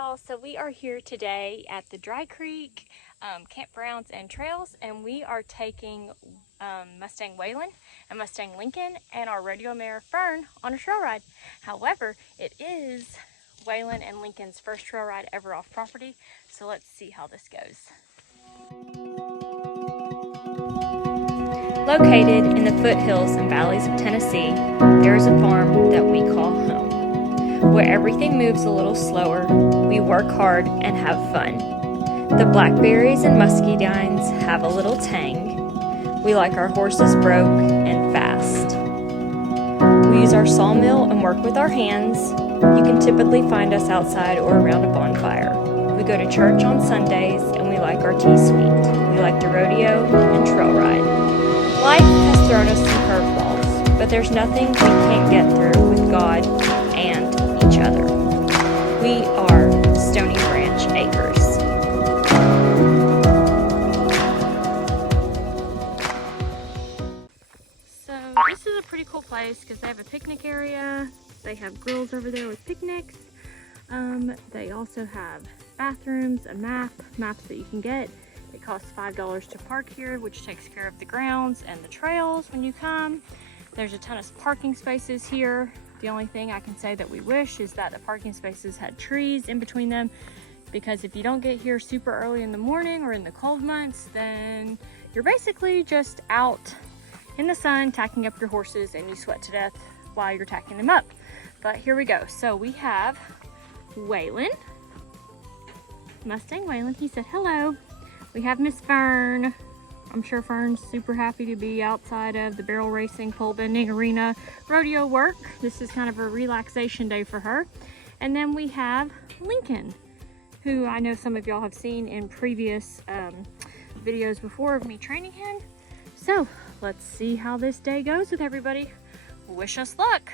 y'all, so we are here today at the Dry Creek campgrounds and trails, and we are taking Mustang Waylon and Mustang Lincoln and our rodeo mare Fern on a trail ride. However, it is Waylon and Lincoln's first trail ride ever off property, so let's see how this goes. Located in the foothills and valleys of Tennessee, there is a farm that we call home, where everything moves a little slower, we work hard and have fun. The blackberries and muscadines have a little tang. We like our horses broke and fast. We use our sawmill and work with our hands. You can typically find us outside or around a bonfire. We go to church on Sundays and we like our tea sweet. We like the rodeo and trail ride. Life has thrown us some curveballs, but there's nothing we can't get through with God and each other. We are Stony Branch Acres. So this is a pretty cool place because they have a picnic area. They have grills over there with picnics. They also have bathrooms, a maps that you can get. It costs $5 to park here, which takes care of the grounds and the trails when you come. There's a ton of parking spaces here. The only thing I can say that we wish is that the parking spaces had trees in between them, because if you don't get here super early in the morning or in the cold months, then you're basically just out in the sun tacking up your horses and you sweat to death while you're tacking them up. But here we go. So we have Waylon, Mustang Waylon. He said hello. We have Miss Fern. I'm sure Fern's super happy to be outside of the barrel racing, pole bending, arena, rodeo work. This is kind of a relaxation day for her. And then we have Lincoln, who I know some of y'all have seen in previous videos before of me training him. So let's see how this day goes with everybody. Wish us luck.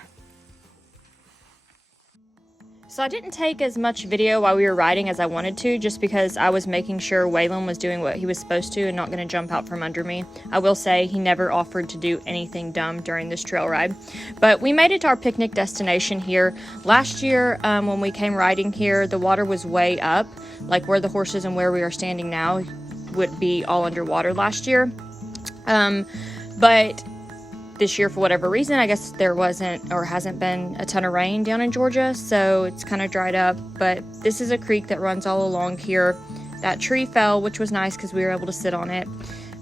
So I didn't take as much video while we were riding as I wanted to, just because I was making sure Waylon was doing what he was supposed to and not going to jump out from under me. I will say he never offered to do anything dumb during this trail ride. But we made it to our picnic destination here. Last year when we came riding here, the water was way up, like where the horses and where we are standing now would be all underwater last year. But this year, for whatever reason, I guess there wasn't or hasn't been a ton of rain down in Georgia, so it's kind of dried up. But this is a creek that runs all along here. That tree fell, which was nice because we were able to sit on it.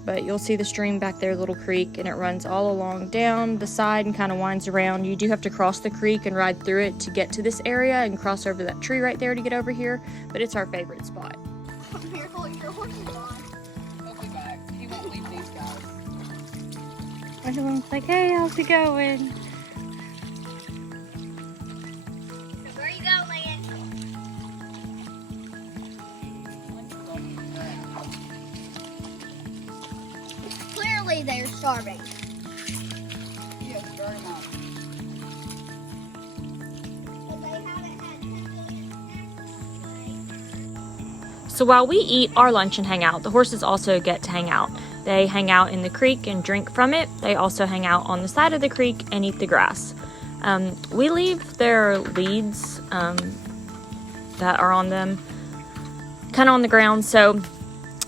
But you'll see the stream back there, Little Creek, and it runs all along down the side and kind of winds around. You do have to cross the creek and ride through it to get to this area and cross over that tree right there to get over here. But it's our favorite spot. Careful, your horse is on. He'll be back. He won't leave these guys. Everyone's like, hey, how's it going? So where are you going? Clearly they're starving. Yes, very much. So while we eat our lunch and hang out, the horses also get to hang out. They hang out in the creek and drink from it. They also hang out on the side of the creek and eat the grass. We leave their leads that are on them kind of on the ground, so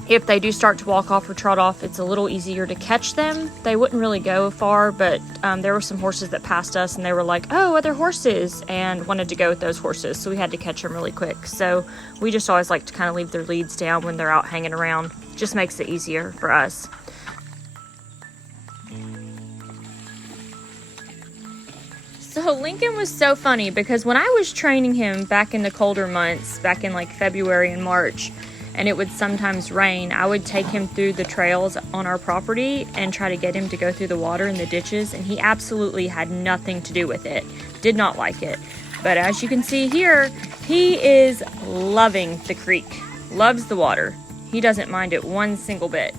if they do start to walk off or trot off, it's a little easier to catch them. They wouldn't really go far, but there were some horses that passed us and they were like, oh, other horses, and wanted to go with those horses, so we had to catch them really quick. So we just always like to kind of leave their leads down when they're out hanging around. Just makes it easier for us. So Lincoln was so funny because when I was training him back in the colder months, back in like February and March, and it would sometimes rain, I would take him through the trails on our property and try to get him to go through the water in the ditches, and he absolutely had nothing to do with it. Did not like it. But as you can see here, he is loving the creek, loves the water. He doesn't mind it one single bit.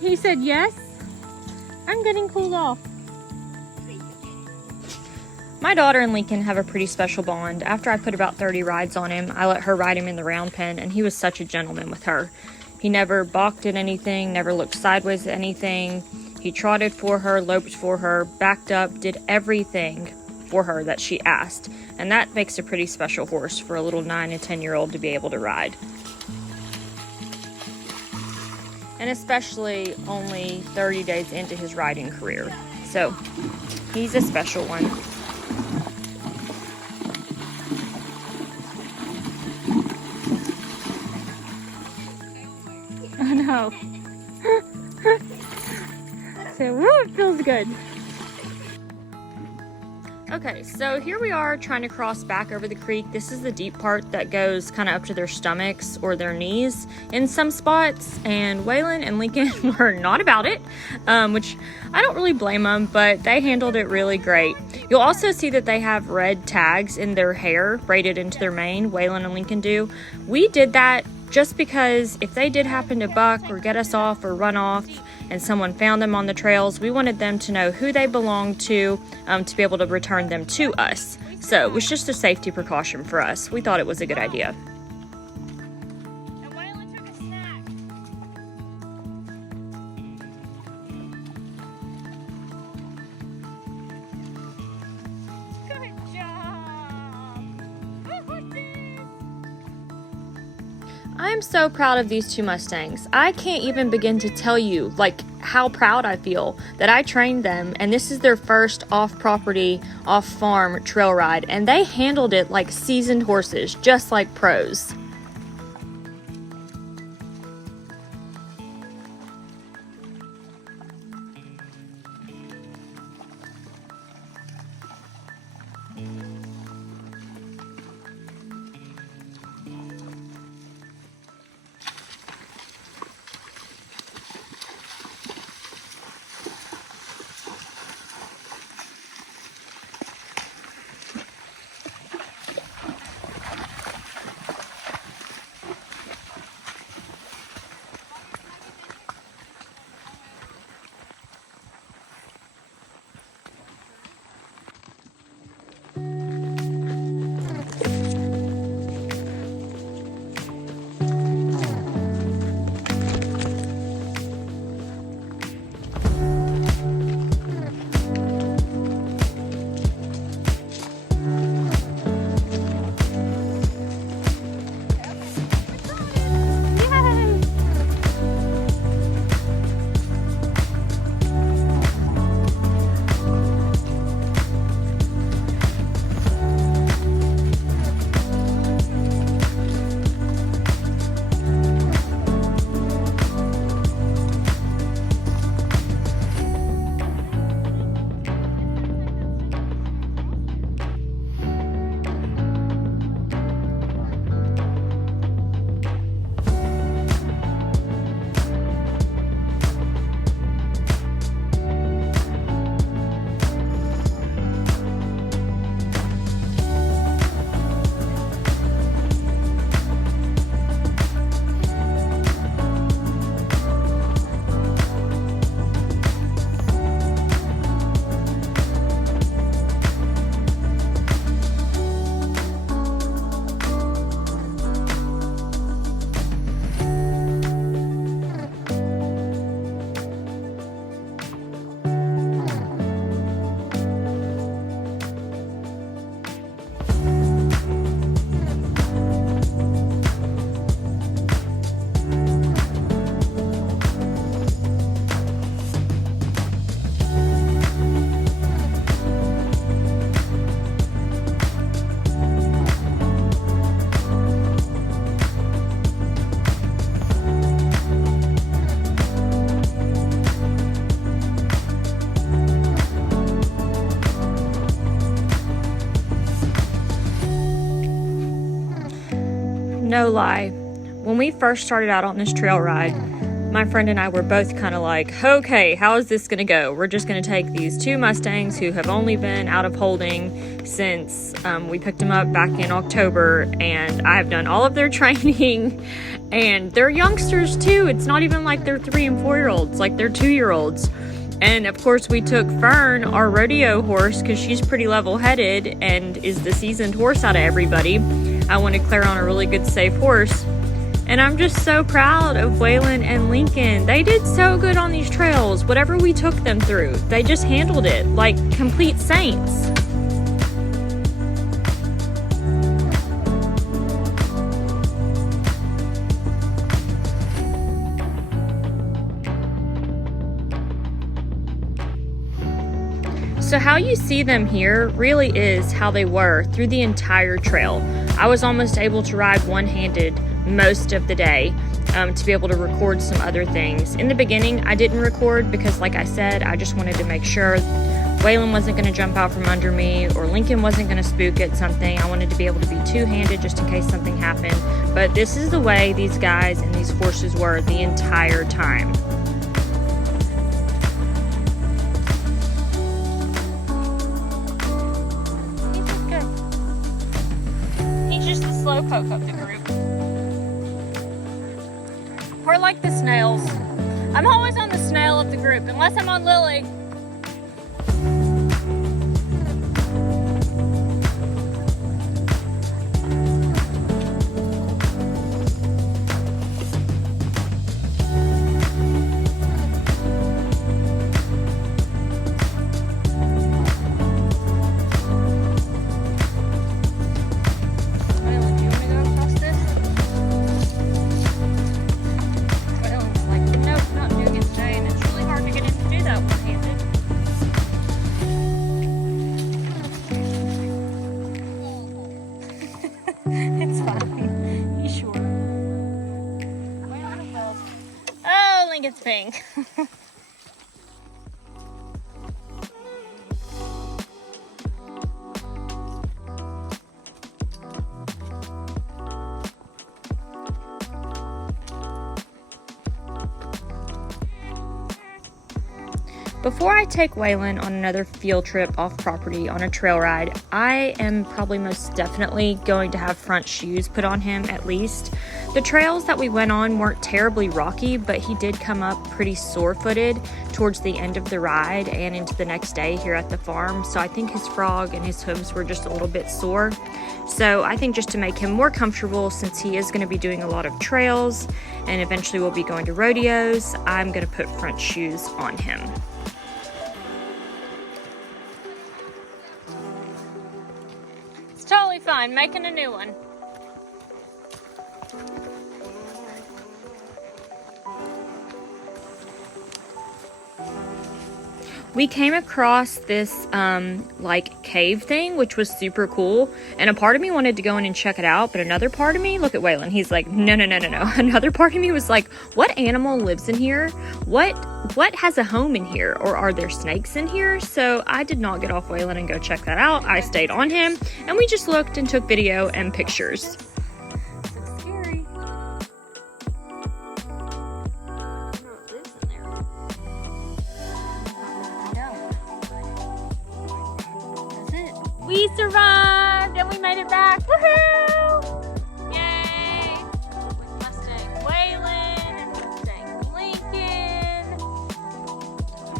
He said, yes, I'm getting cooled off. My daughter and Lincoln have a pretty special bond. After I put about 30 rides on him, I let her ride him in the round pen, and he was such a gentleman with her. He never balked at anything, never looked sideways at anything. He trotted for her, loped for her, backed up, did everything for her that she asked. And that makes a pretty special horse for a little 9 and 10-year-old to be able to ride. And especially only 30 days into his riding career. So he's a special one. I know. So, woo, it feels good. Okay, so here we are trying to cross back over the creek. This is the deep part that goes kind of up to their stomachs or their knees in some spots. And Waylon and Lincoln were not about it, which I don't really blame them, but they handled it really great. You'll also see that they have red tags in their hair braided into their mane. Waylon and Lincoln do. We did that just because if they did happen to buck or get us off or run off and someone found them on the trails, we wanted them to know who they belonged to be able to return them to us. So it was just a safety precaution for us. We thought it was a good idea. I'm so proud of these two Mustangs. I can't even begin to tell you how proud I feel that I trained them, and this is their first off-property, off-farm trail ride, and they handled it like seasoned horses, just like pros. No lie, when we first started out on this trail ride, my friend and I were both kind of like, okay, how is this going to go? We're just going to take these two Mustangs who have only been out of holding since we picked them up back in October, and I have done all of their training, and they're youngsters too. It's not even like they're 3 and 4 year olds, like they're 2-year-olds. And of course we took Fern, our rodeo horse, because she's pretty level-headed and is the seasoned horse out of everybody. I wanted Claire on a really good, safe horse. And I'm just so proud of Waylon and Lincoln. They did so good on these trails. Whatever we took them through, they just handled it like complete saints. So how you see them here really is how they were through the entire trail. I was almost able to ride one-handed most of the day to be able to record some other things. In the beginning, I didn't record because, like I said, I just wanted to make sure Waylon wasn't going to jump out from under me or Lincoln wasn't going to spook at something. I wanted to be able to be two-handed just in case something happened. But this is the way these guys and these horses were the entire time. He's just the slow poke of the group. We're like the snails. I'm always on the snail of the group, unless I'm on Lily. It's fine. You sure? Oh, Lincoln's pink. Before I take Waylon on another field trip off property on a trail ride, I am probably most definitely going to have front shoes put on him at least. The trails that we went on weren't terribly rocky, but he did come up pretty sore-footed towards the end of the ride and into the next day here at the farm. So I think his frog and his hooves were just a little bit sore. So I think just to make him more comfortable, since he is going to be doing a lot of trails and eventually we'll be going to rodeos, I'm going to put front shoes on him. Totally fine, making a new one. We came across this like cave thing, which was super cool, and a part of me wanted to go in and check it out, but another part of me, look at Waylon, he's like, no. Another part of me was like, what animal lives in here? What has a home in here? Or are there snakes in here? So I did not get off Waylon and go check that out. I stayed on him, and we just looked and took video and pictures. So scary. We survived and we made it back. Woohoo! Yay! With Mustang Waylon and Mustang Lincoln.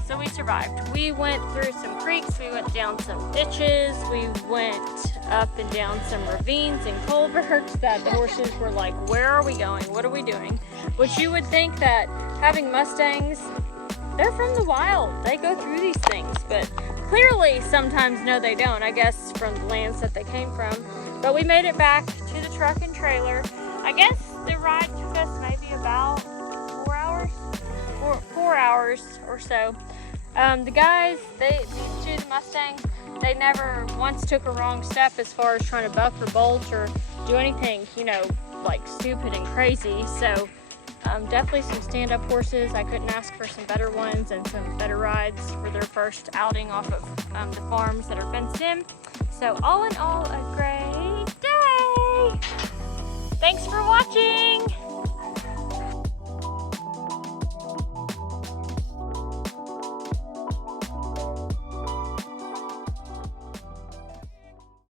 So we survived. We went through some creeks, we went down some ditches, we went up and down some ravines and culverts that the horses were like, where are we going? What are we doing? Which you would think that having Mustangs, they're from the wild. They go through these things, but clearly sometimes no they don't, I guess from the lands that they came from. But we made it back to the truck and trailer. I guess the ride took us maybe about 4 hours? 4 hours or so. The guys, these two Mustangs, they never once took a wrong step as far as trying to buck or bolt or do anything, you know, like stupid and crazy. So definitely some stand-up horses. I couldn't ask for some better ones and some better rides for their first outing off of the farms that are fenced in. So all in all, a great day. Thanks for watching.